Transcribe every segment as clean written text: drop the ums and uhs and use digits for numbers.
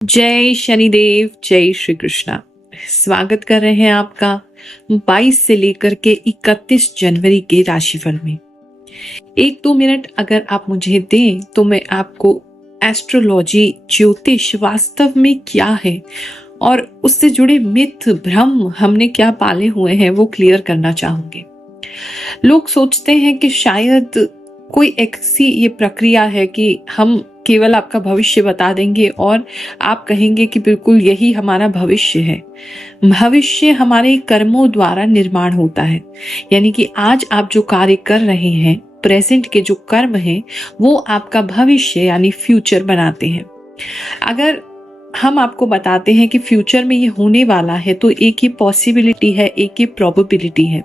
जय शनिदेव, जय श्री कृष्णा। स्वागत कर रहे हैं आपका 22 से लेकर के 31 जनवरी के राशिफल में। 1-2 मिनट अगर आप मुझे दें तो मैं आपको एस्ट्रोलॉजी, ज्योतिष वास्तव में क्या है और उससे जुड़े मिथ, भ्रम हमने क्या पाले हुए हैं वो क्लियर करना चाहूंगी। लोग सोचते हैं कि शायद कोई ऐसी ये प्रक्रिया है कि हम केवल आपका भविष्य बता देंगे और आप कहेंगे कि बिल्कुल यही हमारा भविष्य है। भविष्य हमारे कर्मों द्वारा निर्माण होता है, यानी कि आज आप जो कार्य कर रहे हैं, प्रेजेंट के जो कर्म हैं, वो आपका भविष्य यानी फ्यूचर बनाते हैं। अगर हम आपको बताते हैं कि फ्यूचर में ये होने वाला है तो एक ये पॉसिबिलिटी है, एक ये प्रोबेबिलिटी है,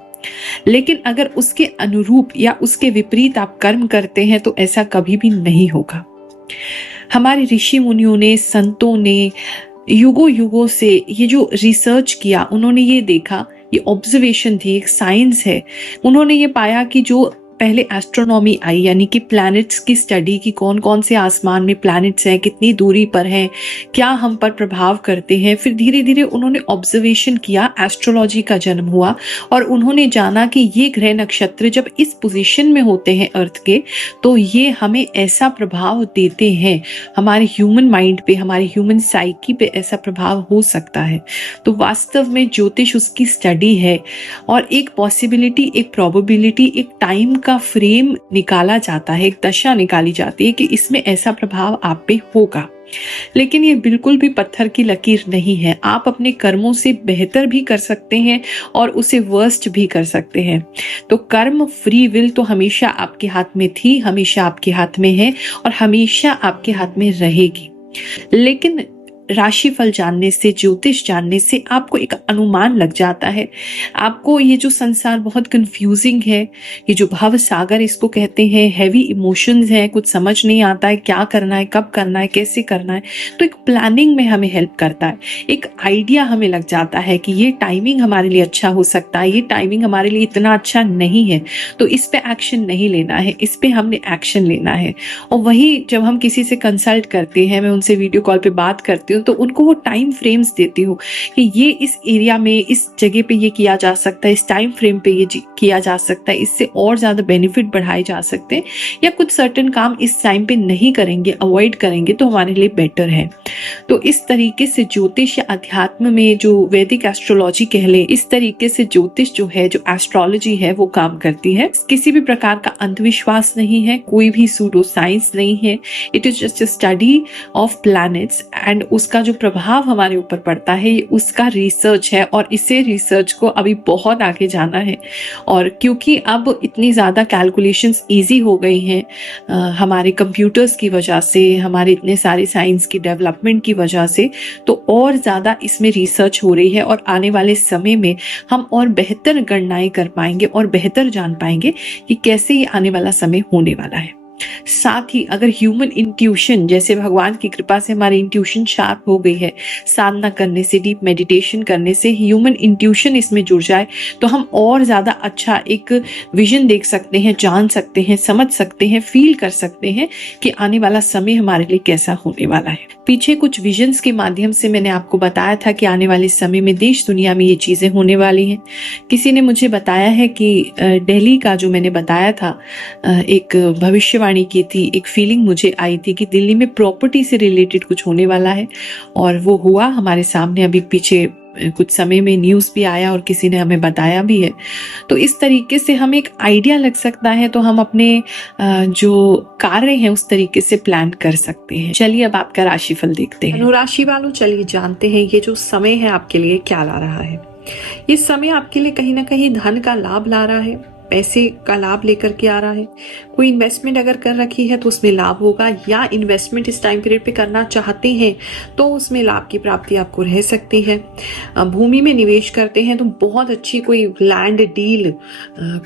लेकिन अगर उसके अनुरूप या उसके विपरीत आप कर्म करते हैं तो ऐसा कभी भी नहीं होगा। हमारे ऋषि मुनियों ने, संतों ने युगों युगों से ये जो रिसर्च किया, उन्होंने ये देखा, ये ऑब्जर्वेशन थी, एक साइंस है। उन्होंने ये पाया कि जो पहले एस्ट्रोनॉमी आई, यानी कि प्लैनेट्स की स्टडी की, कौन कौन से आसमान में प्लैनेट्स हैं, कितनी दूरी पर हैं, क्या हम पर प्रभाव करते हैं। फिर धीरे धीरे उन्होंने ऑब्जर्वेशन किया, एस्ट्रोलॉजी का जन्म हुआ और उन्होंने जाना कि ये ग्रह नक्षत्र जब इस पोजीशन में होते हैं अर्थ के, तो ये हमें ऐसा प्रभाव देते हैं, हमारे ह्यूमन माइंड पे, हमारे ह्यूमन साइकी पे ऐसा प्रभाव हो सकता है। तो वास्तव में ज्योतिष उसकी स्टडी है और एक पॉसिबिलिटी, एक प्रोबेबिलिटी, एक टाइम का फ्रेम निकाला जाता है, एक दशा निकाली जाती है कि इसमें ऐसा प्रभाव आप पे होगा। लेकिन ये बिल्कुल भी पत्थर की लकीर नहीं है। आप अपने कर्मों से बेहतर भी कर सकते हैं और उसे वर्स्ट भी कर सकते हैं। तो कर्म, फ्री विल तो हमेशा आपके हाथ में थी, हमेशा आपके हाथ में है और हमेशा आपके हाथ में रहेगी। लेकिन राशिफल जानने से, ज्योतिष जानने से आपको एक अनुमान लग जाता है। आपको ये जो संसार बहुत कंफ्यूजिंग है, ये जो भव सागर इसको कहते हैं, हैवी इमोशंस हैं, कुछ समझ नहीं आता है क्या करना है, कब करना है, कैसे करना है, तो एक प्लानिंग में हमें हेल्प करता है। एक आइडिया हमें लग जाता है कि ये टाइमिंग हमारे लिए अच्छा हो सकता है, ये टाइमिंग हमारे लिए इतना अच्छा नहीं है, तो इस पे एक्शन नहीं लेना है, इस पे हमने एक्शन लेना है। और वही जब हम किसी से कंसल्ट करते हैं, मैं उनसे वीडियो कॉल पे बात करती हूँ तो उनको वो टाइम फ्रेम्स देती हूँ कि ये इस एरिया में, इस जगह पे ये किया जा सकता है, इस टाइम फ्रेम पे ये किया जा सकता है, इससे और ज्यादा बेनिफिट बढ़ाए जा सकते हैं, या कुछ सर्टेन काम इस टाइम पे नहीं करेंगे, अवॉइड करेंगे तो हमारे लिए बेटर है। तो इस तरीके से ज्योतिष या अध्यात्म में, जो वैदिक एस्ट्रोलॉजी कह ले, इस तरीके से ज्योतिष जो है, जो एस्ट्रोलॉजी है, वो काम करती है। किसी भी प्रकार का अंधविश्वास नहीं है, कोई भी सूडो साइंस नहीं है। It is just a study of planets and उसका जो प्रभाव हमारे ऊपर पड़ता है, ये उसका रिसर्च है और इसे रिसर्च को अभी बहुत आगे जाना है। और क्योंकि अब इतनी ज़्यादा कैलकुलेशंस इजी हो गई हैं हमारे कंप्यूटर्स की वजह से, हमारे इतने सारे साइंस की डेवलपमेंट की वजह से, तो और ज़्यादा इसमें रिसर्च हो रही है और आने वाले समय में हम और बेहतर गणनाएं कर पाएंगे और बेहतर जान पाएंगे कि कैसे ये आने वाला समय होने वाला है। साथ ही अगर ह्यूमन इंट्यूशन, जैसे भगवान की कृपा से हमारी इंट्यूशन शार्प हो गई है, साधना करने से, डीप मेडिटेशन करने से ह्यूमन इंट्यूशन इसमें जुड़ जाए तो हम और ज्यादा अच्छा एक विजन देख सकते हैं, जान सकते हैं, समझ सकते हैं, फील कर सकते हैं कि आने वाला समय हमारे लिए कैसा होने वाला है। पीछे कुछ विजन्स के माध्यम से मैंने आपको बताया था कि आने वाले समय में देश दुनिया में ये चीजें होने वाली हैं। किसी ने मुझे बताया है कि दिल्ली का जो मैंने बताया था, एक भविष्यवाणी की थी, एक फीलिंग मुझे आई थी कि दिल्ली में प्रॉपर्टी से रिलेटेड कुछ होने वाला है और वो हुआ हमारे सामने। अभी पीछे कुछ समय में न्यूज़ भी आया और किसी ने हमें बताया भी है। तो इस तरीके से हमें एक आइडिया लग सकता है, तो हम अपने जो कार्य हैं उस तरीके से प्लान कर सकते हैं। चलिए अब आपका राशिफल देखते हैं। अनुराशि वालों, चलिए जानते हैं ये जो समय है आपके लिए क्या ला रहा है। ये समय आपके लिए कहीं ना कहीं धन का लाभ ला रहा है, पैसे का लाभ लेकर के आ रहा है। कोई इन्वेस्टमेंट अगर कर रखी है तो उसमें लाभ होगा, या इन्वेस्टमेंट इस टाइम पीरियड पे करना चाहते हैं तो उसमें लाभ की प्राप्ति आपको रह सकती है। भूमि में निवेश करते हैं तो बहुत अच्छी कोई लैंड डील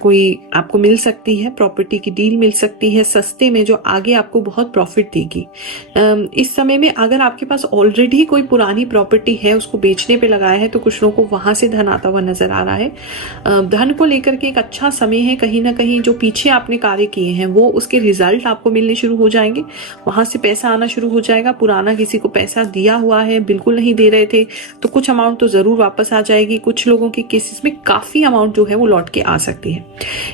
कोई आपको मिल सकती है, प्रॉपर्टी की डील मिल सकती है सस्ते में, जो आगे आपको बहुत प्रॉफिट देगी। इस समय में अगर आपके पास ऑलरेडी कोई पुरानी प्रॉपर्टी है, उसको बेचने पे लगाया है, तो कुछ लोगों को वहां से धन आता हुआ नजर आ रहा है। धन को लेकर के एक अच्छा समय समय है कहीं ना कहीं जो पीछे आपने कार्य किए हैं वो उसके रिजल्ट आपको मिलने शुरू हो जाएंगे, वहां से पैसा आना शुरू हो जाएगा। पुराना किसी को पैसा दिया हुआ है, बिल्कुल नहीं दे रहे थे, तो कुछ अमाउंट तो जरूर वापस आ जाएगी। कुछ लोगों के केसेस में काफी अमाउंट जो है वो लौट के आ सकती है।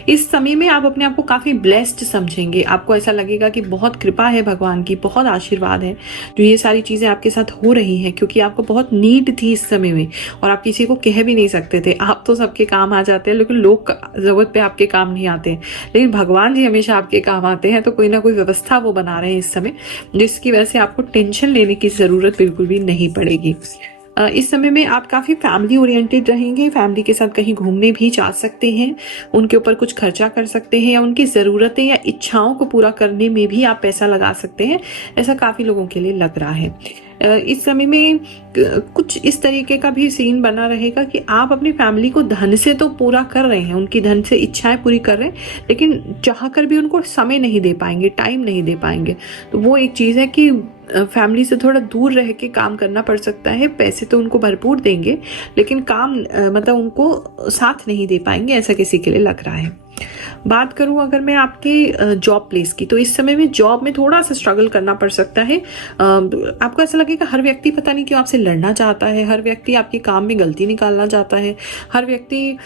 इस समय में आप अपने आप को काफी ब्लेस्ड समझेंगे, आपको ऐसा लगेगा कि बहुत कृपा है भगवान की, बहुत आशीर्वाद है जो ये सारी चीजें आपके साथ हो रही हैं, क्योंकि आपको बहुत नीड थी इस समय में और आप किसी को कह भी नहीं सकते थे। आप तो सबके काम आ जाते हैं, लेकिन लोग जरूरत पे आपके काम नहीं आते हैं, लेकिन भगवान जी हमेशा आपके काम आते हैं। तो कोई ना कोई व्यवस्था वो बना रहे हैं इस समय, जिसकी वजह से आपको टेंशन लेने की जरूरत बिल्कुल भी नहीं पड़ेगी। इस समय में आप काफ़ी फैमिली ओरिएंटेड रहेंगे, फैमिली के साथ कहीं घूमने भी जा सकते हैं, उनके ऊपर कुछ खर्चा कर सकते हैं या उनकी ज़रूरतें या इच्छाओं को पूरा करने में भी आप पैसा लगा सकते हैं। ऐसा काफ़ी लोगों के लिए लग रहा है। इस समय में कुछ इस तरीके का भी सीन बना रहेगा कि आप अपनी फैमिली को धन से तो पूरा कर रहे हैं, उनकी धन से इच्छाएं पूरी कर रहे हैं, लेकिन चाह कर भी उनको समय नहीं दे पाएंगे, टाइम नहीं दे पाएंगे। तो वो एक चीज़ है कि फैमिली से थोड़ा दूर रह के काम करना पड़ सकता है। पैसे तो उनको भरपूर देंगे, लेकिन काम मतलब उनको साथ नहीं दे पाएंगे, ऐसा किसी के लिए लग रहा है। बात करूं अगर मैं आपके जॉब प्लेस की, तो इस समय में जॉब में थोड़ा सा स्ट्रगल करना पड़ सकता है। आपको ऐसा लगेगा हर व्यक्ति पता नहीं क्यों आपसे लड़ना चाहता है, हर व्यक्ति आपके काम में गलती निकालना चाहता है, हर व्यक्ति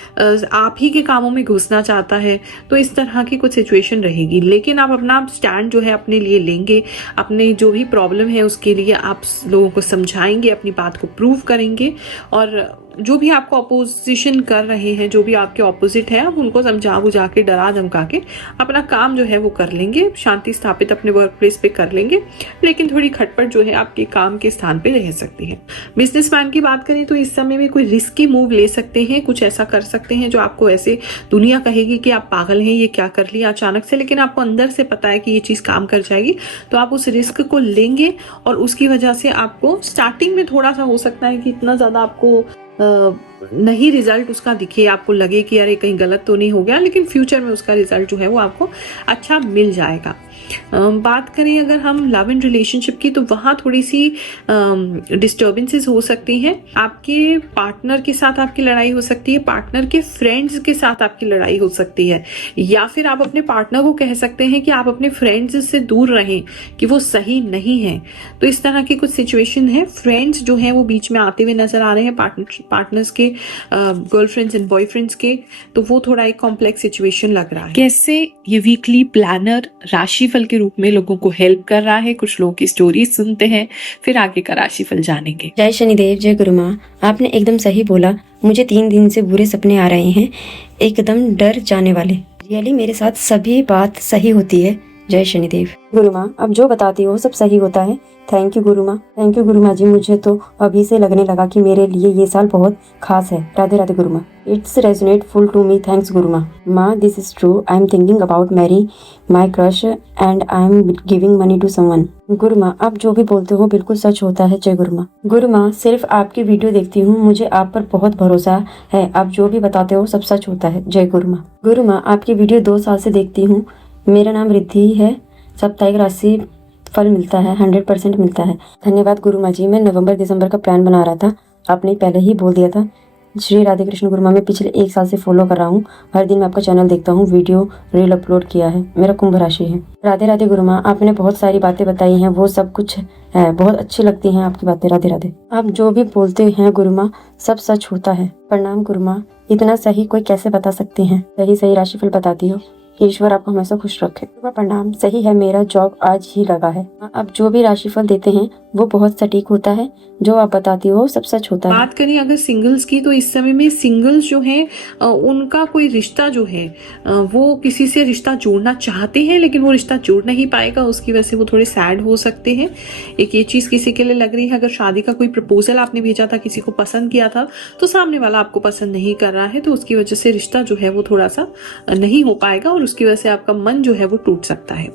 आप ही के कामों में घुसना चाहता है। तो इस तरह की कुछ सिचुएशन रहेगी, लेकिन आप अपना स्टैंड जो है अपने लिए लेंगे, अपने जो भी प्रॉब्लम है उसके लिए आप लोगों को समझाएंगे, अपनी बात को प्रूव करेंगे, और जो भी आपको अपोजिशन कर रहे हैं, जो भी आपके ऑपोजिट है, आप उनको समझा बुझा के, डरा धमका के अपना काम जो है वो कर लेंगे, शांति स्थापित अपने वर्क प्लेस पे कर लेंगे। लेकिन थोड़ी खटपट जो है आपके काम के स्थान पे रह सकती है। बिजनेसमैन की बात करें तो इस समय में कोई रिस्की मूव ले सकते हैं, कुछ ऐसा कर सकते हैं जो आपको ऐसे दुनिया कहेगी कि आप पागल हैं, ये क्या कर लिया अचानक से, लेकिन आपको अंदर से पता है कि ये चीज़ काम कर जाएगी, तो आप उस रिस्क को लेंगे। और उसकी वजह से आपको स्टार्टिंग में थोड़ा सा हो सकता है कि इतना ज़्यादा आपको नहीं रिजल्ट उसका दिखे, आपको लगे कि यार ये कहीं गलत तो नहीं हो गया, लेकिन फ्यूचर में उसका रिजल्ट जो है वो आपको अच्छा मिल जाएगा। बात करें अगर हम लव एंड रिलेशनशिप की, तो वहाँ थोड़ी सी डिस्टर्बेंसेस हो सकती हैं। आपके पार्टनर के साथ आपकी लड़ाई हो सकती है, पार्टनर के फ्रेंड्स के साथ आपकी लड़ाई हो सकती है, या फिर आप अपने पार्टनर को कह सकते हैं कि आप अपने फ्रेंड्स से दूर रहें, कि वो सही नहीं है। तो इस तरह की कुछ सिचुएशन है। फ्रेंड्स जो हैं वो बीच में आते हुए नजर आ रहे हैं, पार्टनर्स के, गर्लफ्रेंड्स एंड बॉयफ्रेंड्स के, तो वो थोड़ा एक कॉम्प्लेक्स सिचुएशन लग रहा है। कैसे ये वीकली प्लानर राशिफल के रूप में लोगों को हेल्प कर रहा है, कुछ लोगों की स्टोरी सुनते हैं, फिर आगे का राशिफल जानेंगे। जय शनिदेव, जय गुरु माँ। आपने एकदम सही बोला। मुझे 3 दिन से बुरे सपने आ रहे हैं, एकदम डर जाने वाले। रियली मेरे साथ सभी बात सही होती है। जय शनिदेव। गुरु माँ, अब जो बताती हो सब सही होता है। थैंक यू गुरु माँ, थैंक यू गुरु माँ जी। मुझे तो अभी से लगने लगा कि मेरे लिए ये साल बहुत खास है। Radhe Radhe Guru Maa. It's resonate full to me. Thanks Guru Maa. Maa, this is true. I am thinking about marry my crush and I am giving money to someone. Guru Maa, आप जो भी बोलते हो बिल्कुल सच होता है। जय गुरु माँ। गुरु माँ, सिर्फ आपकी वीडियो देखती हूँ, मुझे आप पर बहुत भरोसा है। आप जो भी बताते हो सब सच होता है। जय गुरु माँ। गुरु माँ, आपकी वीडियो 2 साल से देखती हूँ। मेरा नाम रिद्धि है। साप्ताहिक राशि फल मिलता है, 100% मिलता है। धन्यवाद गुरु माँ जी। मैं नवंबर दिसंबर का प्लान बना रहा था, आपने पहले ही बोल दिया था। श्री राधे कृष्ण गुरु माँ, मैं पिछले 1 साल से फॉलो कर रहा हूँ। हर दिन मैं आपका चैनल देखता हूँ, वीडियो रील अपलोड किया है। मेरा कुंभ राशि है। राधे राधे गुरु माँ, आपने बहुत सारी बातें बताई हैं, वो सब कुछ है, बहुत अच्छी लगती हैं आपकी बातें। राधे राधे। आप जो भी बोलते हैं गुरु माँ सब सच होता है। प्रणाम गुरु माँ। इतना सही कोई कैसे बता सकते हैं? सही राशिफल बताती हो। ईश्वर आपको हमेशा खुश रखे। प्रणाम। सही है, मेरा जॉब आज ही लगा है। आप जो भी राशिफल देते हैं वो बहुत सटीक होता है, जो आप बताती हो सब सच होता है। बात करें अगर सिंगल्स की, तो इस समय में सिंगल्स जो हैं उनका कोई रिश्ता जो है वो किसी से रिश्ता जोड़ना चाहते हैं, लेकिन वो रिश्ता जोड़ नहीं पाएगा, उसकी वजह से वो थोड़े सैड हो सकते हैं। एक ये चीज किसी के लिए लग रही है। अगर शादी का कोई प्रपोजल आपने भेजा था, किसी को पसंद किया था, तो सामने वाला आपको पसंद नहीं कर रहा है, तो उसकी वजह से रिश्ता जो है वो थोड़ा सा नहीं हो पाएगा और उसकी वजह से आपका मन जो है वो टूट सकता है।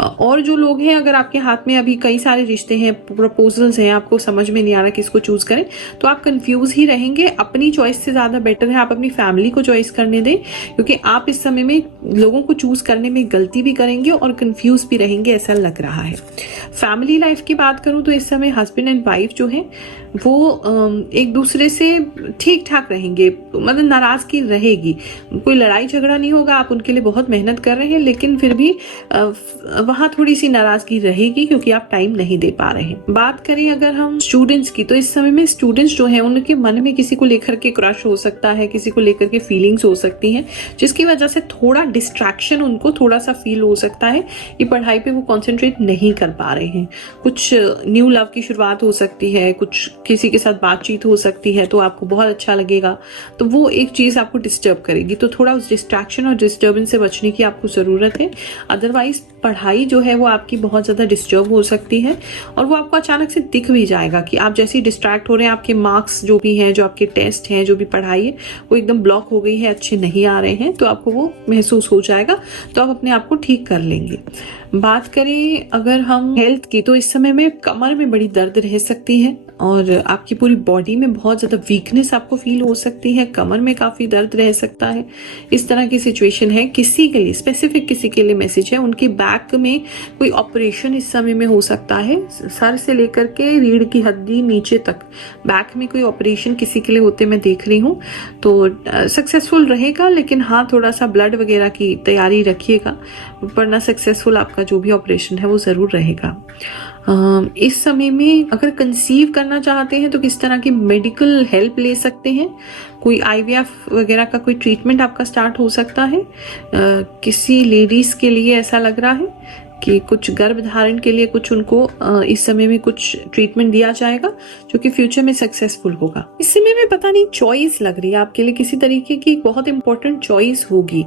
और जो लोग हैं, अगर आपके हाथ में अभी कई सारे रिश्ते हैं, प्रपोजल्स हैं, आपको समझ में नहीं आ रहा किसको चूज करें, तो आप कंफ्यूज ही रहेंगे। अपनी चॉइस से ज्यादा बेटर है आप अपनी फैमिली को चॉइस करने दें, क्योंकि आप इस समय में लोगों को चूज करने में गलती भी करेंगे और कंफ्यूज भी रहेंगे, ऐसा लग रहा है। फैमिली लाइफ की बात करूं तो इस समय हस्बैंड एंड वाइफ जो है वो एक दूसरे से ठीक ठाक रहेंगे, मतलब नाराजगी रहेगी, कोई लड़ाई झगड़ा नहीं होगा। आप उनके लिए बहुत मेहनत कर रहे हैं, लेकिन फिर भी वहां थोड़ी सी नाराजगी रहेगी क्योंकि आप टाइम नहीं दे पा रहे हैं। बात करें अगर हम स्टूडेंट्स की, तो इस समय में स्टूडेंट्स जो हैं उनके मन में किसी को लेकर के क्रश हो सकता है, किसी को लेकर के फीलिंग्स हो सकती हैं, जिसकी वजह से थोड़ा डिस्ट्रैक्शन उनको थोड़ा सा फील हो सकता है कि पढ़ाई पे वो कॉन्सेंट्रेट नहीं कर पा रहे हैं। कुछ न्यू लव की शुरुआत हो सकती है, कुछ किसी के साथ बातचीत हो सकती है, तो आपको बहुत अच्छा लगेगा, तो वो एक चीज आपको डिस्टर्ब करेगी। तो थोड़ा उस डिस्ट्रैक्शन और डिस्टर्बेंस से बचने की आपको जरूरत है। अदरवाइज पढ़ाई जो है वो आपकी बहुत ज्यादा डिस्टर्ब हो सकती है और वो आपको अचानक से दिख भी जाएगा कि आप जैसे ही डिस्ट्रैक्ट हो रहे हैं, आपके मार्क्स जो भी हैं, जो आपके टेस्ट हैं, जो भी पढ़ाई है वो एकदम ब्लॉक हो गई है, अच्छे नहीं आ रहे हैं, तो आपको वो महसूस हो जाएगा, तो आप अपने आप को ठीक कर लेंगे। बात करें अगर हम हेल्थ की, तो इस समय में कमर में बड़ी दर्द रह सकती है और आपकी पूरी बॉडी में बहुत ज्यादा वीकनेस आपको फील हो सकती है, कमर में काफी दर्द रह सकता है। इस तरह की सिचुएशन है। किसी के लिए स्पेसिफिक, किसी के लिए मैसेज है, उनके बैक में कोई ऑपरेशन इस समय में हो सकता है, सर से लेकर के रीढ़ की हड्डी नीचे तक बैक में कोई ऑपरेशन किसी के लिए होते मैं देख रही हूँ। तो सक्सेसफुल रहेगा, लेकिन हाँ थोड़ा सा ब्लड वगैरह की तैयारी रखिएगा, वरना सक्सेसफुल आपका जो भी ऑपरेशन है वो जरूर रहेगा। इस समय में अगर कंसीव करना चाहते हैं तो किस तरह की मेडिकल हेल्प ले सकते हैं, कोई आईवीएफ वगैरह का कोई ट्रीटमेंट आपका स्टार्ट हो सकता है। किसी लेडीज के लिए ऐसा लग रहा है कि कुछ गर्भ धारण के लिए कुछ उनको इस समय में कुछ ट्रीटमेंट दिया जाएगा जो कि फ्यूचर में सक्सेसफुल होगा। इस समय में पता नहीं चॉइस लग रही है आपके लिए, किसी तरीके की बहुत इंपॉर्टेंट चॉइस होगी।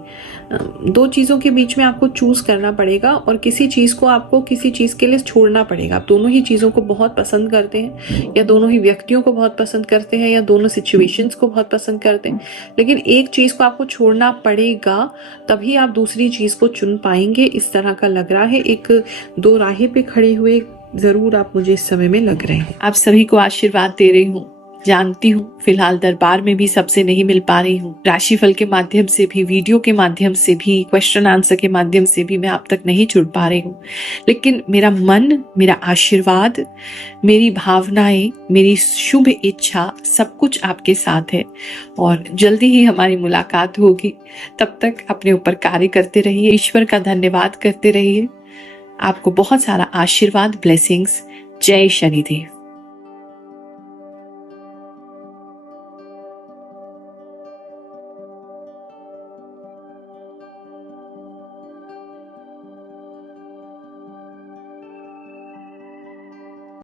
दो चीजों के बीच में आपको चूज करना पड़ेगा और किसी चीज को आपको किसी चीज के लिए छोड़ना पड़ेगा। आप दोनों ही चीजों को बहुत पसंद करते हैं, या दोनों ही व्यक्तियों को बहुत पसंद करते हैं, या दोनों सिचुएशंस को बहुत पसंद करते हैं, लेकिन एक चीज को आपको छोड़ना पड़ेगा, तभी आप दूसरी चीज को चुन पाएंगे। इस तरह का लग रहा है, एक दो राहें पे खड़े हुए जरूर आप मुझे इस समय में लग रहे हैं। आप सभी को आशीर्वाद दे रही हूँ, जानती हूँ फिलहाल दरबार में भी सबसे नहीं मिल पा रही हूँ, राशिफल के माध्यम से भी, वीडियो के माध्यम से भी, क्वेश्चन आंसर के माध्यम से भी मैं आप तक नहीं जुड़ पा रही हूँ, लेकिन मेरा मन, मेरा आशीर्वाद, मेरी भावनाएं, मेरी शुभ इच्छा सब कुछ आपके साथ है और जल्दी ही हमारी मुलाकात होगी। तब तक अपने ऊपर कार्य करते रहिए, ईश्वर का धन्यवाद करते रहिए। आपको बहुत सारा आशीर्वाद, ब्लेसिंग्स। जय शनिदेव।